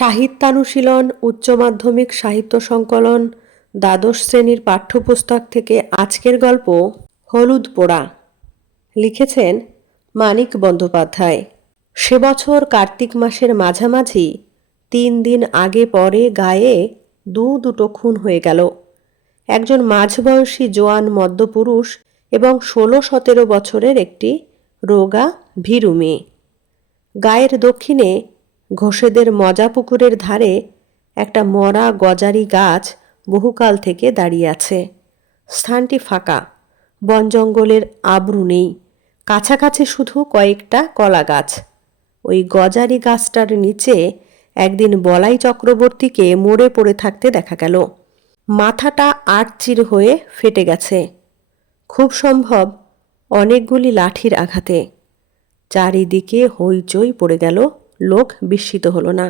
সাহিত্যানুশীলন উচ্চ মাধ্যমিক সাহিত্য সংকলন দ্বাদশ শ্রেণীর পাঠ্যপুস্তক থেকে আজকের গল্প হলুদ পোড়া। লিখেছেন মানিক বন্দ্যোপাধ্যায়। সে বছর কার্তিক মাসের মাঝামাঝি 3 দিন আগে পরে গায়ে দুটো খুন হয়ে গেল। একজন মাঝবয়সী জোয়ান মদ্যপুরুষ এবং 16-17 বছরের একটি রোগা ভীরু মেয়ে। গায়ের দক্ষিণে ঘোষেদের মজা পুকুরের ধারে একটা মরা গজারি গাছ বহুকাল থেকে দাঁড়িয়ে আছে। স্থানটি ফাঁকা, বন জঙ্গলের আবরু নেই, কাছাকাছি শুধু কয়েকটা কলা গাছ। ওই গজারি গাছটার নিচে একদিন বলাই চক্রবর্তীকে মরে পড়ে থাকতে দেখা গেল। মাথাটা আটচির হয়ে ফেটে গেছে, খুব সম্ভব অনেকগুলি লাঠির আঘাতে। চারিদিকে হইচই পড়ে গেল, লোক বিস্মিত হলো না।